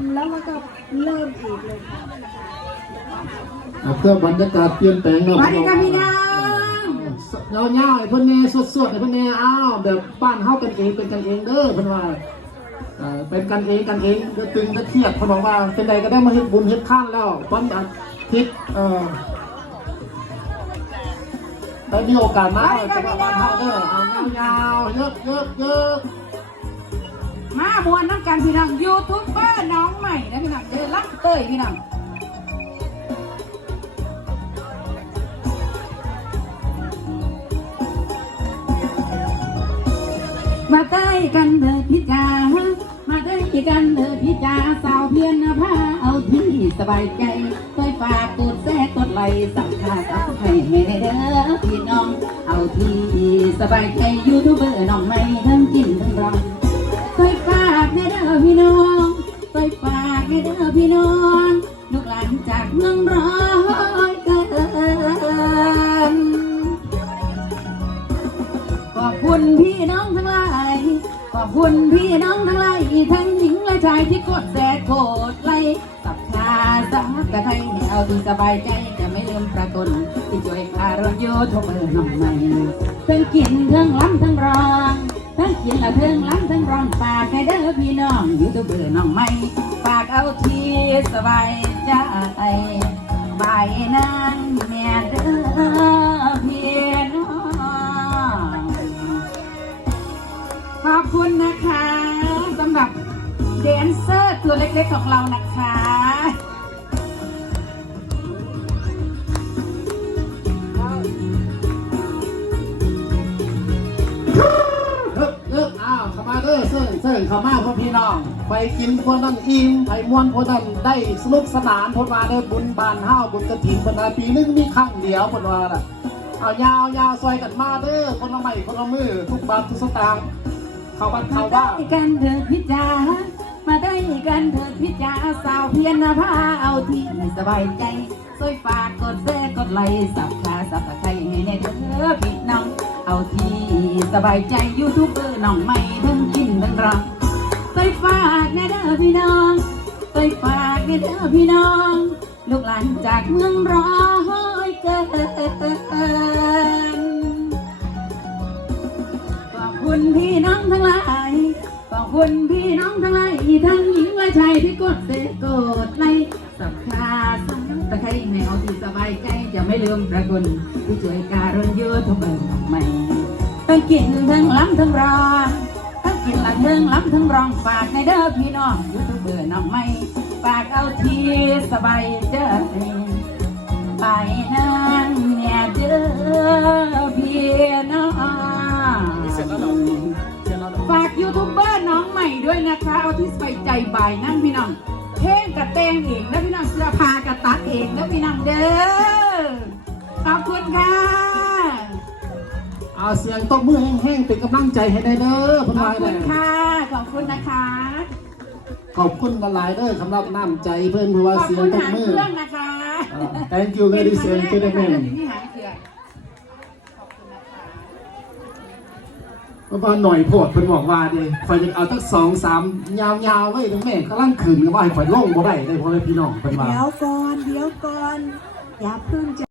ำแล้วมันก็เริ่มอีกเลยค่ะอะเพื่อบรรยากาศเปลี่ยนแปลงสเนาะวัสดีค่ะพี่น้องเงาเงาๆไอ้เพิ่นแน่สดๆไอ้เพิ่นแน่อ้าวแบบบ้านเฮากันเองเป็นกันเองเด้อเพิ่นว่าอ่าเป็นกันเองกันเองเดี๋ยวตึงจะเครียดเพิ่นบอกว่าเป็นใดก็ได้มาเฮ็ดบุญเฮ็ดทานแล้ววันอาทิตย์เอ่อได้มีโอกาสมาจะมาบ้านเฮาเด้อเอาเงาๆเยอะเยอะเยอะ มามวนน้ำกันพี่น้องยูทูบเบอร์น้องใหม่นะพี่น้องเจอลักเตยพี่น้องมาใกล้กันเถอะพี่จ๋ามาใกล้กันเถอะพี่จ๋าสาวเพียนพาเอาที่สบายใจเคยฝากกดแซ่กดไหลสักค่าสักให้ให้เด้อพี่น้อง เอาที่สบายใจยูทูบเบอร์น้องใหม่ทั้งกิ ให้เด้อพี่น้องเคยฝากให้เด้อพี่น้องลูกหลานจากเมืองร้อยกินขอบคุณพี่น้องทั้งหลายขอบคุณพี่น้องทั้งหลายทั้งหญิงและชายที่กดแชร์กดไลค์สับขาสักกระไทยให้เอาที่สบายใจจะไม่ลืมประกนที่ช่วยพาเราโยทุกเบอร์น้องใหม่ทั้งกินทั้งล้ำทั้งรอง ทั้งกินละเทิงล้ำทั้งร้องฝากให้เด้อพี่น้องยูทูบเบอร์น้องใหม่ฝากเอาที่สบายใจบายนางแม่เด้อพี่น้องขอบคุณนะคะสำหรับแดนเซอร์ตัวเล็กๆของเรานะคะ เด้อร์เซิร์เข้ามาพ่อพี่น้อง ไปกินพวกนั้นอิ่มไปม่วนพวกนั้นได้สนุกสนานพวกมาเด้บุญบานห้าวบุญกระถิ่นพิ่นาปีนึงมีครั้งเดียวพ่นว่าน่ะเอายาวยาวซอยกันมาเด้อคนละไม้คนละมือทุกบาททุกสตางค์เข้าบ้านมาเข้าได้บ้านกันเถิดพี่จ๋ามาได้กันเถิดพี่จ๋าสาวเพียรนะพาเอาที่สบายใจซอยฝากกดแชร์กดไลค์สับขาสับตะไคร้ให้ในเด้อพี่น้อง เอาที่สบายใจยูทูบเบอร์น้องใหม่ทั้งกิน ทั้งรองซอยฝากในเด้อพี่น้องซอยฝากในเด้อพี่น้อง ลูกหลานจากเมืองร้อยเกินขอบคุณพี่น้องทั้งหลายขอบคุณพี่น้องทั้งหลายทั้งหญิงและชายที่กดเสกกดไลค์สับขาสับตะไคร้แมวที่สบายใจจะไม่ลืมพระคุณที่ช่วยการุณยูทูบเบอร์น้องใหม่ทั้งกินทั้งล้ำทั้งรอ กินละเทิงล้ำทั้งรองฝากในเด้อพี่น้องยูทูบเบอร์น้องใหม่ฝากเอาที่สบายใจไปนั่งเนี่ยเด้อพี่น้องฝากยูทูบเบอร์น้องใหม่ด้วยนะคะ เอาที่ใส่ใจบ่ายนั่งพี่น้องเท่งกับเตงเองแล้วพี่น้องเสื้อผ้ากับตัดเองแล้วพี่น้องเด้อขอบคุณค่ะ เอาเสียงตบมือแห้งๆเป็นกำลังใจให้ได้เด้อเพิ่นขอว่าบคุได้ณค่ะ ขอบคุณนะคะ ขอบคุณหลายๆเด้อสำหรับน้ำใจเพิ่นเพราะว่าขอบเสียคุงณตบหางมือ เครื่องนะคะอ่า Thank you ladies and เป็นครั้งแรกนะคะ gentlemen ที่หางเครื่องเพราะว่าหน่อยโพดเพิ่นบอกว่าเด้ข่อยจะเอาทั้งสองสามยาวๆไว้ตรงแม่กำลังขึ้นก็ว่าให้ข่อยลงบ่ได้เด้อพ่อแม่พี่น้องเพิ่นว่า เดี๋ยวก่อน เดี๋ยวก่อน อย่าเพิ่งจะ